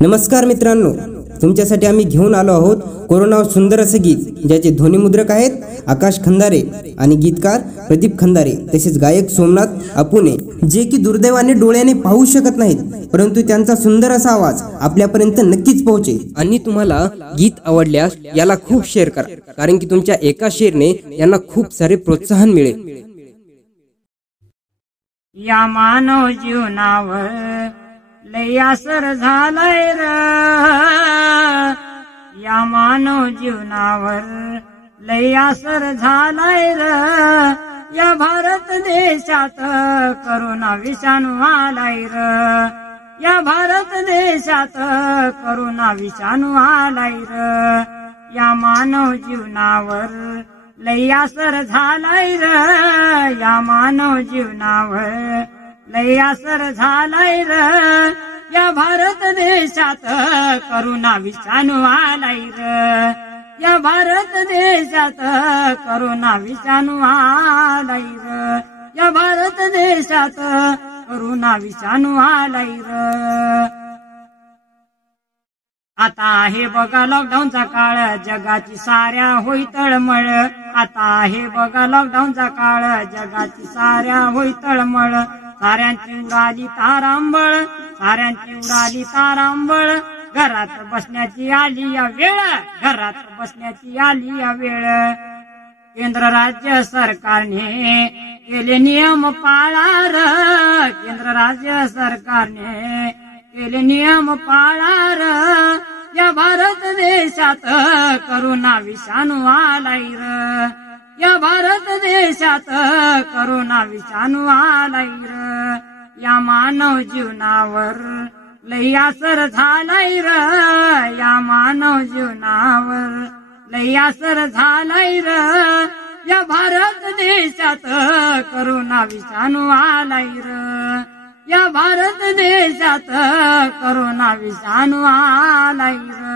नमस्कार मित्रांनो, तुमच्यासाठी आम्ही घेऊन आलो आहोत कोरोनावर सुंदर असे गीत, ज्याचे ध्वनिमुद्रक आहेत आकाश खंदारे आणि गीतकार प्रदीप खंदारे, तसेच गायक सोमनाथ अपुने, जे की दुर्दैवाने डोळ्याने पाहू शकत नाहीत, परंतु त्यांचा सुंदर असा आवाज आपल्यापर्यंत नक्कीच पोहोचेल। आणि तुम्हाला गीत आवडल्यास याला खूप शेअर करा, कारण की तुमच्या एका शेअरने यांना खूप सारे प्रोत्साहन मिळेल। या मानव जीवनावर लय असर झालाय र, या मानव जीवनावर लय असर झालाय र, या भारत देशात करोना विषाणू आलाय र, या भारत देशात करोना विषाणू आलाय र, या मानव जीवनावर लय असर झालाय र, या मानव जीवनावर लय असर झालाय र, या भारत देशात करोना विषाणू आलाय र, या भारत देशात करोना विषाणू आलाय र, या भारत देशात करोना विषाणू आलाय र। आता आहे बघा लॉकडाऊनचा काळ, जगाची साऱ्या होई तळमळ, आता आहे बघा लॉकडाऊनचा काळ, जगाची साऱ्या होई तळमळ, साऱ्यांची उडाली तारांबळ, साऱ्यांची उडाली तारांबळ, घरात बसण्याची आली या वेळ, घरात बसण्याची आली या वेळ, केंद्र राज्य सरकारने केले नियम पाळा र, केंद्र राज्य सरकारने केले नियम पाळा र, या भारत देशात करोना विषाणू आलाय र, या भारत देशात करोना विषाणू आलाय र, या मानव जीवनावर लय असर झालाय र, या मानव जीवनावर लय असर झालाय र, या भारत देशात करोना विषाणू आलाय र, या भारत देशात करोना विषाणू आलाय र,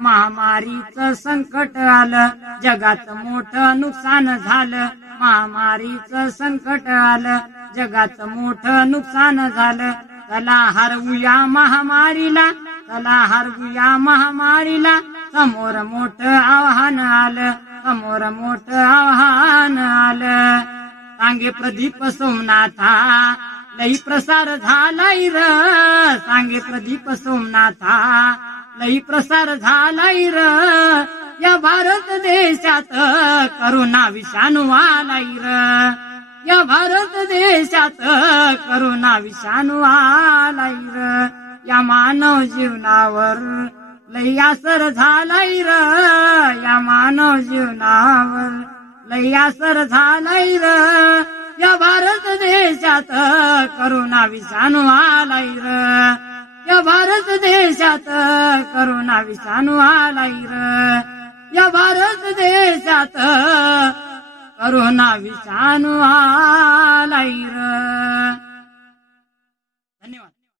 महामारीचं संकट आलं, जगात मोठं नुकसान झालं, महामारीचं संकट आलं, जगात मोठं नुकसान झालं, चला हरवूया महामारीला, चला हरवूया महामारीला, समोर मोठं आव्हान आलं, समोर मोठं आव्हान आलं, सांगे प्रदीप सोमनाथा लई प्रसार झालाय र, सांगे प्रदीप सोमनाथा लई प्रसार झालाय र, या भारत देशात करोना विषाणू आलाय र, या भारत देशात करोना विषाणू आलाय र, या मानव जीवनावर लय असर झालाय र, या मानव जीवनावर लय असर झालाय र, या भारत देशात करोना विषाणू आलाय र, या भारत देशात करोना विषाणू आलाय र, या भारत देशात करोना विषाणू आलाय र।